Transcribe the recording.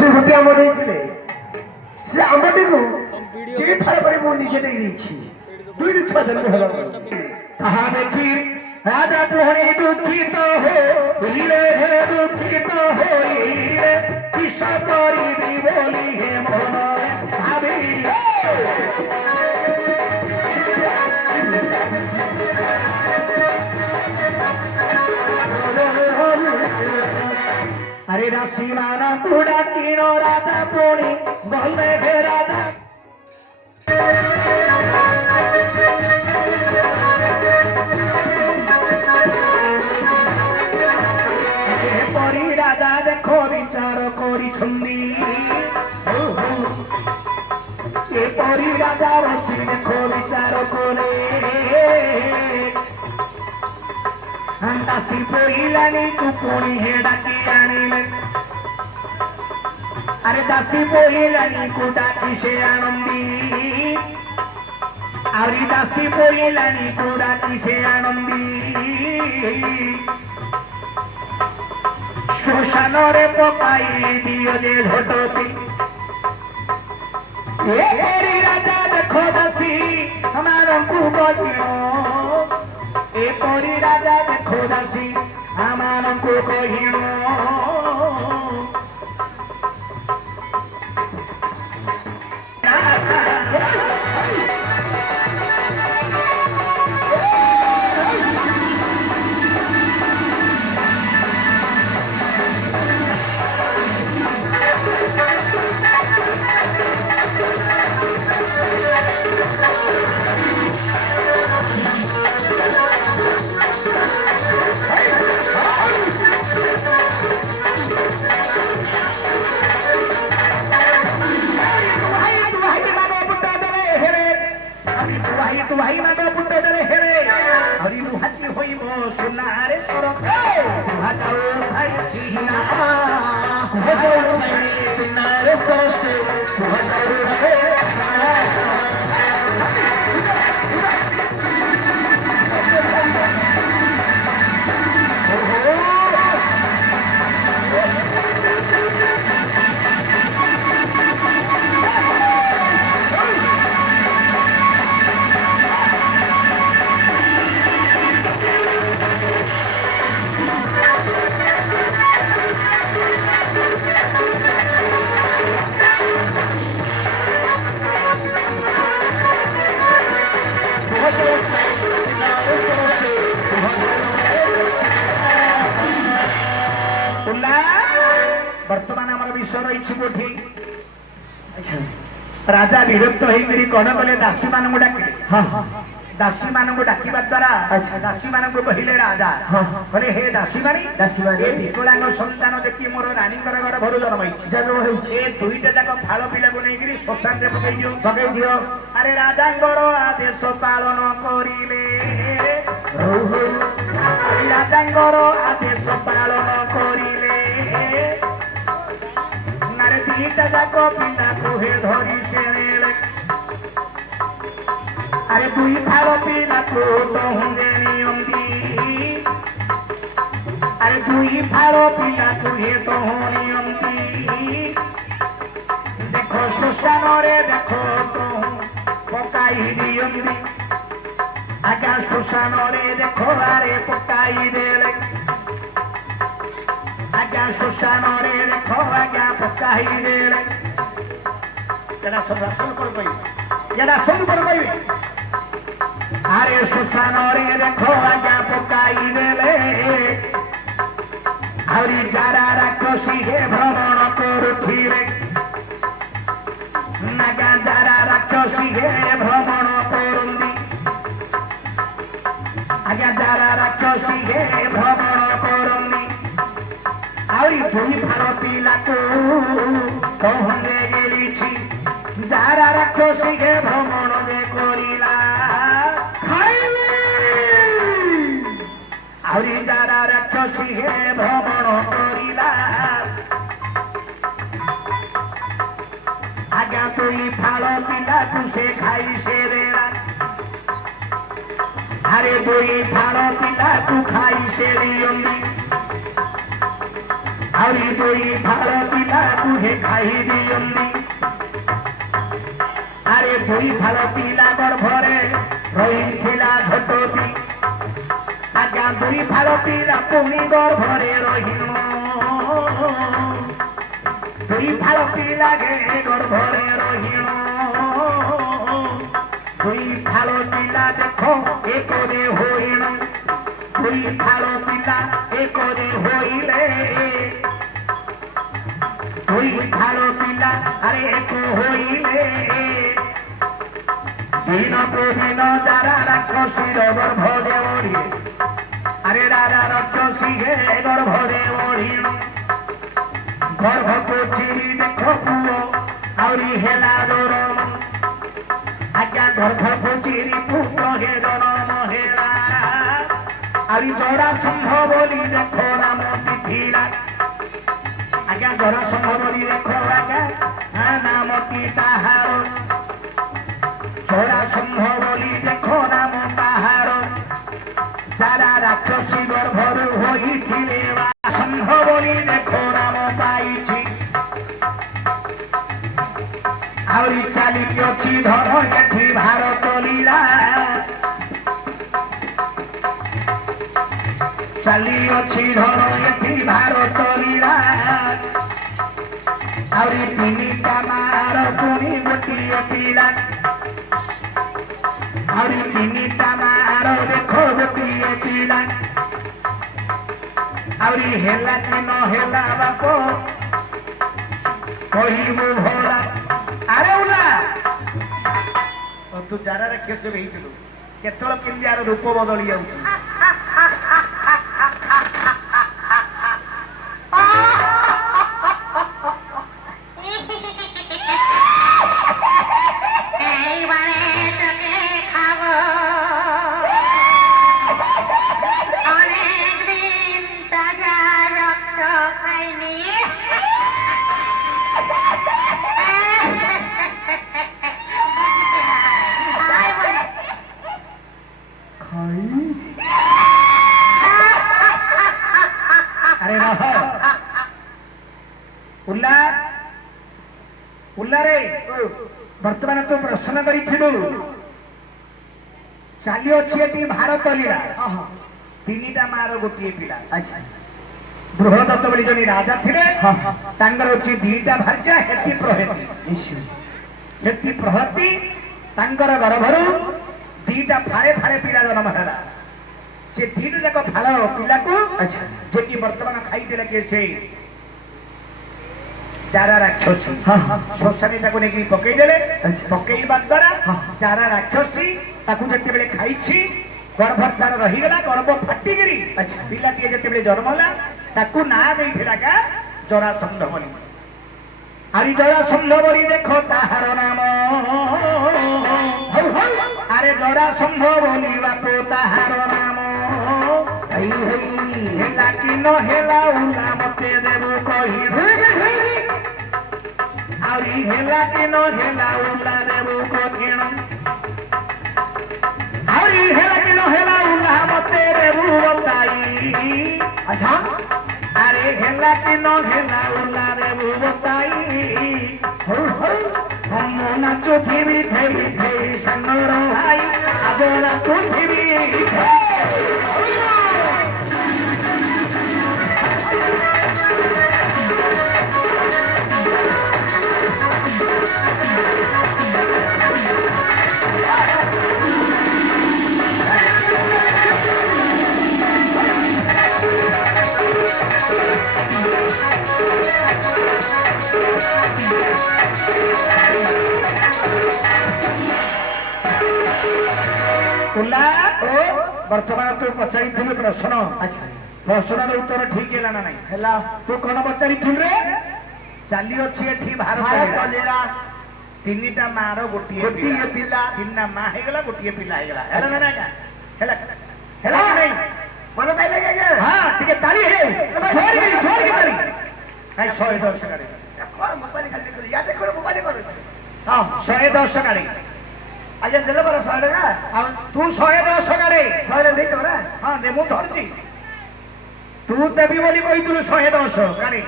से होते आम देइले से आमटी को के फाड़ पड़े मो निजे देई दैछि दुई छुआ जन्म होला कहा देखी राजा तोहरे दुखित हो हीरे हे दुखित हो हीरे किस करी दी बोली हे मन भाभी अरे राशि माना पूरा तीनों राधा पूरी बल में भे राधा परी राधा देखो विचार करी छुंदी ये परी राधा बसी देखो विचार करे दासी पोइलानी तू पुणी हे डाकी आनिले अरे दासी पोइलानी को डाकी से आनंदी अरे दासी पोइलानी को डाकी से आनंदी श्मशान रे पकाई दियो जे झटती ए परी राजा देखो दासी हमारो को बतियो ए परी राजा देखो दासी आमानंको कहिनो तू भाई मानो पुट्टे दले हेरे हरि मुहाती होइबो सुनारे सरक भाताओ भाई सीना भजो सुनारे सरसे भजो रे वर्तमान आम विषय रही कोठी राजा विरक्त होगी कौन कले दासी मान डाकिले दासी मान डाकिबा द्वारा दासी मान कहले राजा कहले हे दासी मानी विकलांग संतान देखी मोर रानी घर भर जन्म होइछे दुईटा जाक फाल पिला को नहीं श्मशान रे पकई दियो अरे राजा आदेश पालन करिले राजा आदेश पालन करिले नारे दीटा जाक पिता कुहे धरी से अरे दुई फाल पिला को तो होंगे नियम दी अरे दुई फाल पिला कुहे तो हो नियम दी देखो श्मशान रे देखो तो पकाई नियम दी आगा श्मशान रे देखो अरे पकाई देले आगा श्मशान रे देखो आगा पकाई देले जरा सब कर पाई जरा सब कर पाई अरे श्मशान रे देखो आगा पकाई देले आउरी जारा राक्षसी हे भ्रमण करुथिले नागा जारा राक्षसी हे भ्रमण करंदी आगा जारा राक्षसी हे भ्रमण करंदी आउरी दुई फाल पिला को कहले गेलिछि जारा राक्षसी हे भ्रमण दे करिला आउरी जारा राक्षसी हे भ्रमण करिला आगा तुई फाल पिला तुसे खाई से देला अरे दुई फाल पिला तू खाई से दियंदी आउरी दुई फाल पिला ତାକୁ ହେ ଖାଇ ଦିଅନ୍ତି। ଆରେ ଦୁଇ ଫାଳ ପିଲା ଗର୍ଭରେ ରହିଥିଲା ଝଟଟି। ଆଜ୍ଞା ଦୁଇ ଫାଳ ପିଲା ପୁଣି ଗର୍ଭରେ ରହିଣ। ଦୁଇ ଫାଳ ପିଲା গে ଗର୍ଭରେ ରହିଣ। ଦୁଇ ଫାଳ ପିଲା ଦେଖ ଏକରେ ହୋଇଣ। ଦୁଇ ଫାଳ ପିଲା ଏକରେ ହୋଇଲେ। ଦୁଇ ଫାଳ ପିଲା ଆରେ ଏକ ହୋଇଲେ। ଦିନକୁ ଦିନ ଯାରା ରାକ୍ଷସୀର ଗର୍ଭରେ ବଢ଼ି। ଆରେ ରାଜା ରାକ୍ଷସୀ হে ଗର୍ଭରେ ବଢ଼ିଣ। ଗର୍ଭକୁ ଚିରି ଦେଖ ପୁଅ ଆହୁରି ହେଲା ଜନମ। ଆଜ୍ଞା ଗର୍ଭକୁ ଚିରି ପୁତ୍ର ହେ ଜନମ ହେଲା। ଆହୁରି ଜରାସନ୍ଧ ବୋଲି ଦେଖ ନାମଟି ଥିଲା। ଆଜ୍ଞା ଜରାସନ୍ଧ ବୋଲି ଦେଖ ଆଜ୍ଞା ନାମଟି ତାହାର। ଜରାସନ୍ଧ ବୋଲି ଦେଖ ନାମ ତାହାର। যারা রাক্ষসী গর্ভରୁ ହୋଇଥିଲେ ବାସନ୍ଧ ବୋଲି ଦେଖ ନାମ ପାଇଛି। ଆହୁରି ଚାଲିଅଛି ଧନ ଏଠି ଭାରତ ଲୀଳା। ଚାଲିଅଛି ଧନ ଏଠି ଭାରତ ଲୀଳା। ଆହୁରି ତିନିଟା ମାର ପୁଣି ଗୋଟିଏ ପିଲା। ଆହୁରି ତିନିଟା ମାର ଦେଖ ଗୋଟିଏ ପିଲା। ଆହୁରି ହେଲା କି ନ ହେଲା ବାପ କହିବୁ ଭଲା। ଆରେ ଉଲା ତୁ ଯାରା ରାକ୍ଷସ ହେଇଥିଲୁ କେତେବେଳେ କେମିତି ଆର ରୂପ ବଦଳି ଯାଉଛି। ଉଲ୍ଲାରେ ବର୍ତ୍ତମାନ ତୁ ପ୍ରଶ୍ନ କରିଥିଲୁ। ଚାଲିଅଛି ଏଠି ଭାରତ ଲୀଳା। ତିନିଟା ମାର ଗୋଟିଏ ପିଲା। ବୃହଦତ୍ତ ବୋଲି ଜଣେ ରାଜା ଥିଲେ। ତାଙ୍କର ହଉଛି ଦିଟା ଭାର୍ଯ୍ୟା ହେତି ପ୍ରହେତି। ହେତି ପ୍ରହତି ତାଙ୍କର ଗର୍ଭରୁ ଦିଟା ଫାଳେ ଫାଳେ ପିଲା ଜନ୍ମ ହେଲା। ସେ ଦିଟା ଯାକ ଫାଳ ପିଲାକୁ ଯେକି ବର୍ତ୍ତମାନ ଖାଇଥିଲେ କିଏ ସେ যারা রাক্ষসী শ্মশানে তাকে নেই পকাইদেলে। পকাইবা দ্বারা যারা রাক্ষসী তাকে যেতবে খাইছি গর্ভ তার রহিগলা। গর্ভ ফাটিকি পিলাটিଏ যেতবে জন্ম হলা তাকে না ଦେଇଥିଲା কা জরাসন্ধ বলি। আরে জরাসন্ধ বলি দেখ তাহার নাম। আরে জরাসন্ধ বলি বাপ তাহার নাম। হেলা কি ন হেলা উলা মতে দেব কহি। আউরি হেলা কি ন হেলা উলা দেব কঠিন। আউরি হেলা কি ন হেলা উলা মতে দেব বতাই। আচ্ছা আরে হেলা কি ন হেলা উলা দেব বতাই। নাচো থিবি থেই থেই সান্নর ভাই আজরা তু থিবি। বর্তমান তু পচারিথিলু প্রশ্ন। প্রশ্নর উত্তর ঠিক হেলা না নাই? হেলা। তু কোন পচারিথিলু রে? চালি অছি এঠি ভারত লীলা। তিনিটা মার গোটিয়ে পিলা। তিনটা মা হেগলা গোটিয়ে পিলা হেগলা। হেলা না নাই? হেলা হেলা কি নাই? মনে পাইলে কে? হ্যাঁ টিকে তালি হে। ছোড় কি তালি? কাই 110 টাকা। কোন মোবাইল খালি করে ইয়া দেখো মোবাইল করে। হ্যাঁ 110 টাকা। আজ দেলে বড় 100 টাকা। তুই 110 টাকা রে। 100 দেই তো রে। হ্যাঁ দে মু ধরছি। তু দেবি বলি কইতুলু 110 কারে।